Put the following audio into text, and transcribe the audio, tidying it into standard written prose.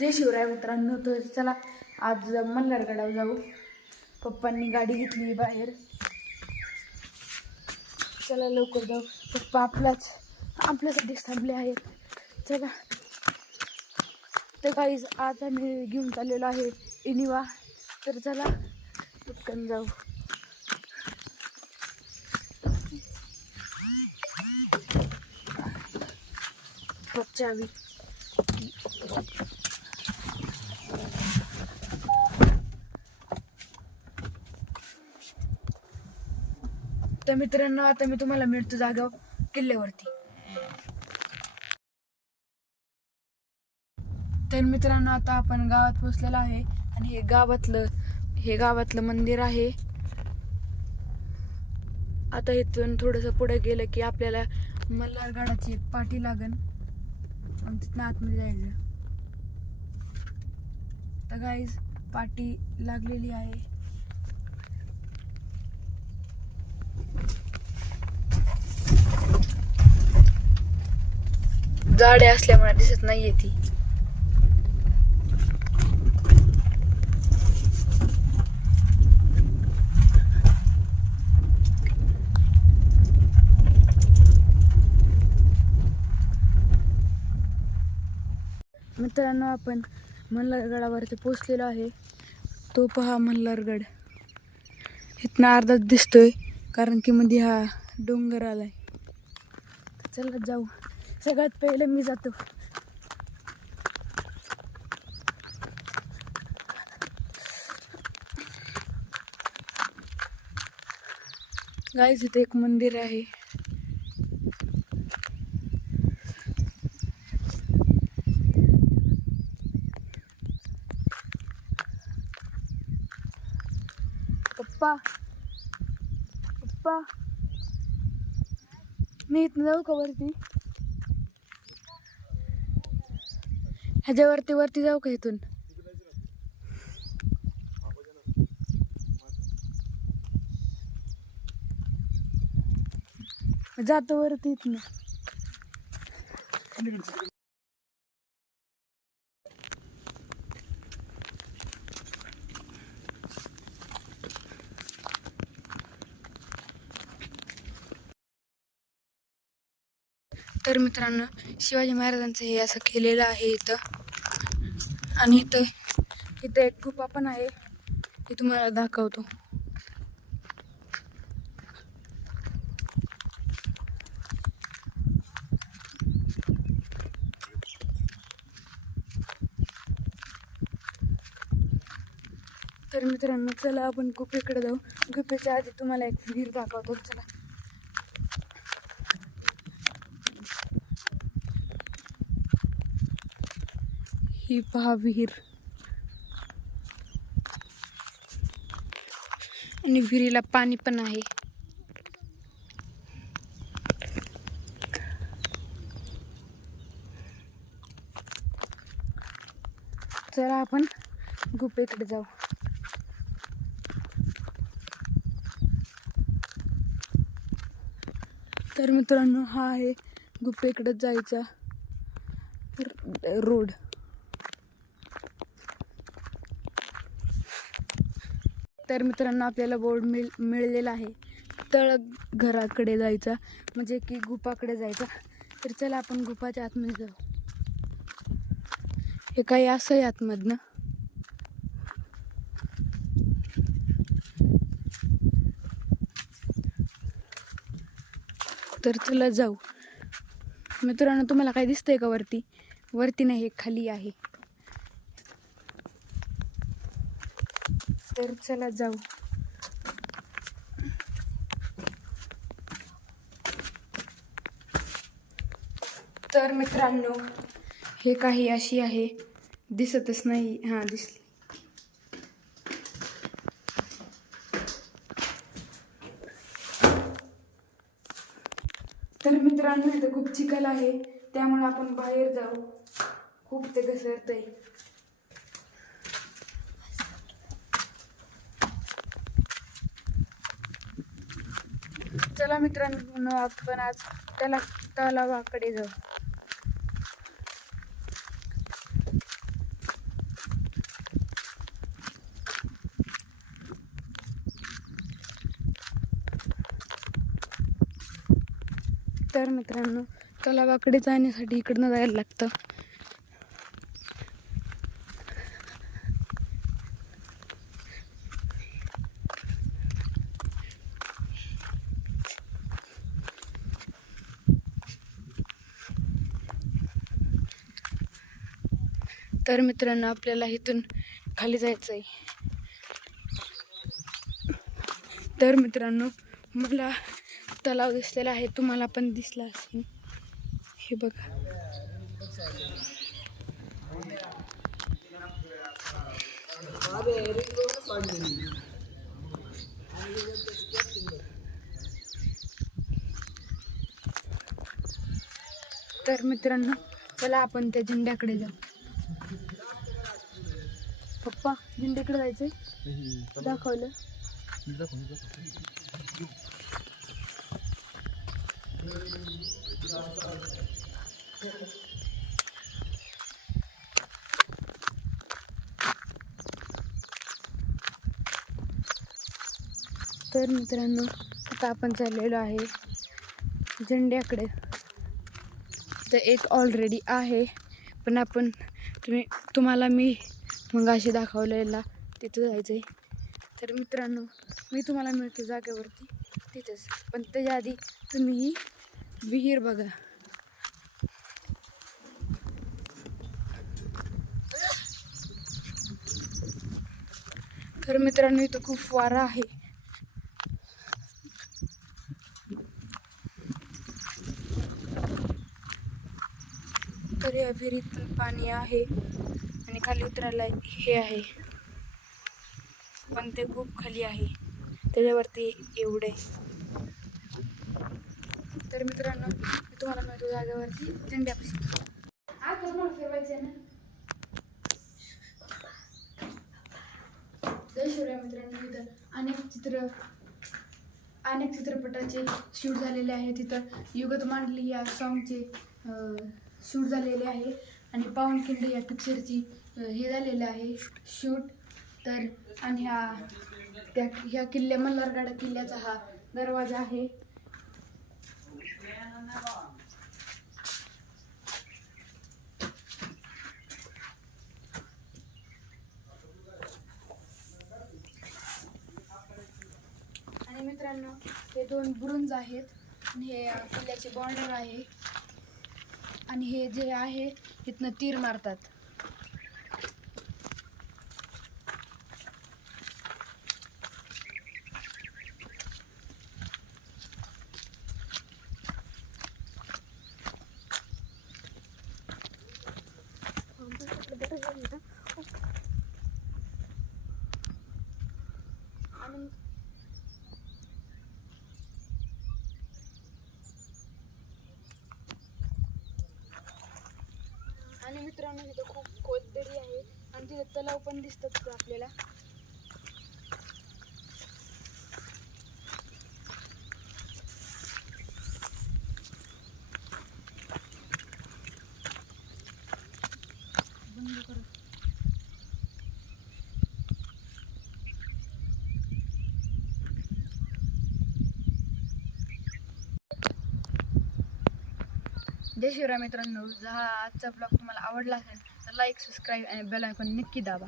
जय शिवराय मित्रांनो. तर चला आज मल्हारगडावर जाऊ. पप्पांनी गाडी घेतली बाहेर. चला लवकर जाऊ. पप्पा आपल्यासाठी थांबले आहेत. चला. तर गाईज आज आम्ही घेऊन चाललेलो आहे इनिवा. तर चला पटकन जाऊ. चावी तर मित्रांनो आता मी तुम्हाला मिळतो जागा किल्ल्यावरती. तर मित्रांनो आता आपण गावात पोहोचलेलो आहे आणि हे गावातलं मंदिर आहे. आता इथून थोडंसं पुढे गेलं की आपल्याला मल्हारगडाची एक पाटी लागन आणि तिथनं आतमध्ये जायचं. तर गाईज पाटी लागलेली आहे. झाडे असल्यामुळे दिसत नाहीये ती. मित्रांनो आपण मल्हारगडावरती पोहोचलेलो आहे. तो पहा मल्हारगड. इथनं अर्धाच दिसतोय कारण की मध्ये हा डोंगर आलाय. चला जाऊ. सगळ्यात पहिले मी जातो. गाईस इथे एक मंदिर आहे. पप्पा मी इथनं जाऊ का वरती? ह्याच्यावरती वरती जाऊ का इथून? जातो वरती इथनं. तर मित्रांनो शिवाजी महाराजांचं हे असं केलेलं आहे इथं. आणि इथं एक गुफा पण आहे. ती तुम्हाला दाखवतो. तर मित्रांनो चला आपण गुफेकडे जाऊ. गुफेच्या आधी तुम्हाला एक विहीर दाखवतो. चला. ही पहा विहीर. आणि विहिरीला पाणी पण आहे. चला आपण गुफेकडे जाऊ. तर मित्रांनो हा आहे गुफेकडे जायचा रोड. तर मित्रांनो आपल्याला बोर्ड मिळलेला आहे तळ घराकडे जायचा, म्हणजे की गुफाकडे जायचा. तर चला आपण गुफाच्या आतमध्ये जाऊ. हे काही असं आहे आतमधनं. तर चला जाऊ. मित्रांनो तुम्हाला काय दिसतंय का वरती? वरती नाही, हे खाली आहे. तर चला जाऊ. तर मित्रांनो हे काही अशी आहे. दिसतच नाही. हां दिसली. तर मित्रांनो इथं खूप चिखल आहे, त्यामुळे आपण बाहेर जाऊ. खूप ते घसरतंय. चला मित्रांनो आपण आज तलावाकडे जाऊ. तर मित्रांनो तलावाकडे जाण्यासाठी इकडनं जायला लागतं. तर मित्रांनो आपल्याला इथून खाली जायचं आहे. तर मित्रांनो मला तलाव दिसलेला आहे, तुम्हाला पण दिसला असेल. हे बघा. तर मित्रांनो चला आपण त्या झेंड्याकडे जाऊ. पप्पा झेंड्याकडे जायचंय, दाखवलं. तर मित्रांनो आता आपण चाललेलो आहे झेंड्याकडे. तर एक ऑलरेडी आहे, पण आपण तुम्हाला मी मग असे दाखवलेला तिथं जायचं आहे. तर मित्रांनो मी तुम्हाला मिळतो जागेवरती तिथंच, पण त्याच्या आधी तुम्ही ही विहीर बघा. तर मित्रांनो इथं खूप वारा आहे. तर या विहिरीत पण पाणी आहे आणि खाली उतरायला हे आहे, पण ते खूप खाली आहे, त्याच्यावरती एवढे. तर मित्रांनो मी तुम्हाला मिळतो जागेवरती झेंड्यापाशी. आता मला फिरवायचं आहे ना. जय शिवराय मित्रांनो. इथं अनेक चित्रपटाचे शूट झालेले आहे. तिथं युगत मांडली या सॉन्गचे शूट झालेले आहे आणि पावनखिंड या पिक्चरची हे झालेलं आहे शूट. तर आणि ह्या किल्ल्या मल्हारगड किल्ल्याचा हा दरवाजा आहे. आणि मित्रांनो हे 2 बुरुंज आहेत आणि हे किल्ल्याचे बॉर्डर आहे आणि हे जे आहे इथनं तीर मारतात. आणि मित्रांनो तिथं खूप खोल दरी आहे आणि तिथं तलाव पण दिसतात आपल्याला. बंद करा. जय शिवराय मित्रांनो. जर हा आजचा ब्लॉग तुम्हाला आवडला असेल तर लाईक, सबस्क्राईब आणि बेल आयकॉन नक्की दाबा.